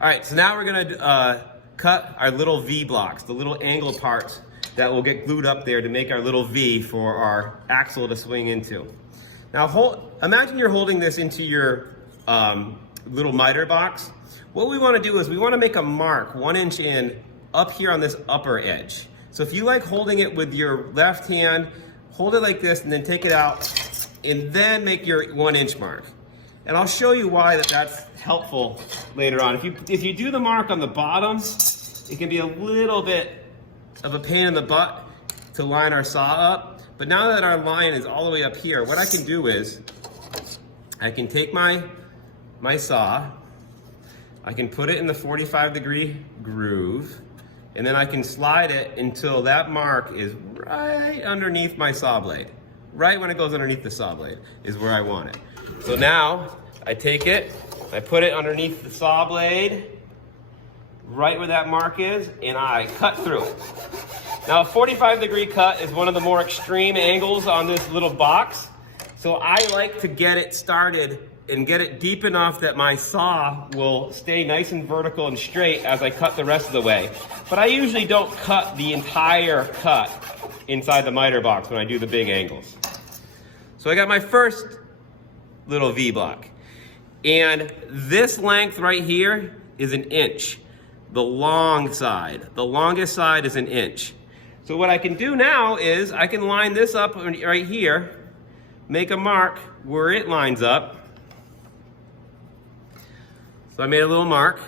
All right, so now we're gonna cut our little V blocks, the little angle parts that will get glued up there to make our little V for our axle to swing into. Now imagine you're holding this into your little miter box. What we wanna do is we wanna make a mark 1 inch in up here on this upper edge. So if you like holding it with your left hand, hold it like this and then take it out and then make your 1 inch mark. And I'll show you why that's helpful later on. If you do the mark on the bottom, it can be a little bit of a pain in the butt to line our saw up. But now that our line is all the way up here, what I can do is I can take my saw, I can put it in the 45-degree groove, and then I can slide it until that mark is right underneath my saw blade. Right when it goes underneath the saw blade is where I want it. So now I take it, I put it underneath the saw blade, right where that mark is, and I cut through it. Now a 45-degree cut is one of the more extreme angles on this little box. So I like to get it started and get it deep enough that my saw will stay nice and vertical and straight as I cut the rest of the way. But I usually don't cut the entire cut inside the miter box when I do the big angles. So I got my first little V block. And this length right here is 1 inch. The long side, the longest side is 1 inch. So what I can do now is I can line this up right here, make a mark where it lines up. So I made a little mark.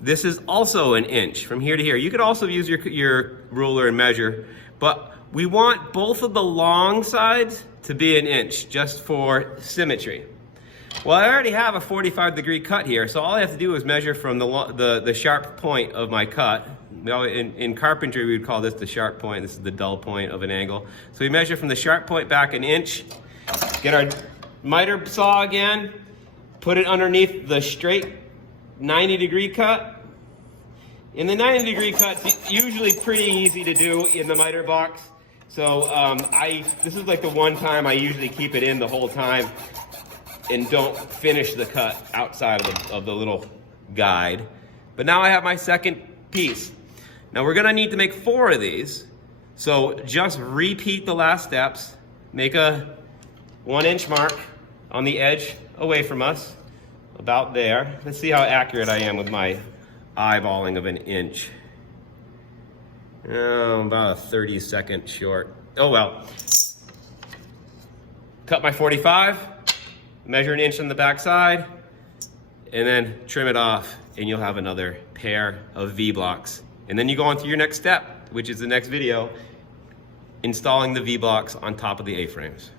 This is also 1 inch from here to here. You could also use your ruler and measure, but we want both of the long sides to be 1 inch just for symmetry. Well, I already have a 45-degree cut here, so all I have to do is measure from the sharp point of my cut. In carpentry, we would call this the sharp point. This is the dull point of an angle. So we measure from the sharp point back 1 inch, get our miter saw again, put it underneath the straight 90-degree cut. And the 90-degree cut's usually pretty easy to do in the miter box. So this is like the one time I usually keep it in the whole time and don't finish the cut outside of the little guide. But now I have my second piece. Now we're gonna need to make 4 of these. So just repeat the last steps, make a 1 inch mark on the edge away from us, about there. Let's see how accurate I am with my eyeballing of 1 inch. Oh, about a 30-second short. Oh well. Cut my 45, measure 1 inch on the back side, and then trim it off, and you'll have another pair of V blocks. And then you go on to your next step, which is the next video, installing the V blocks on top of the A-frames.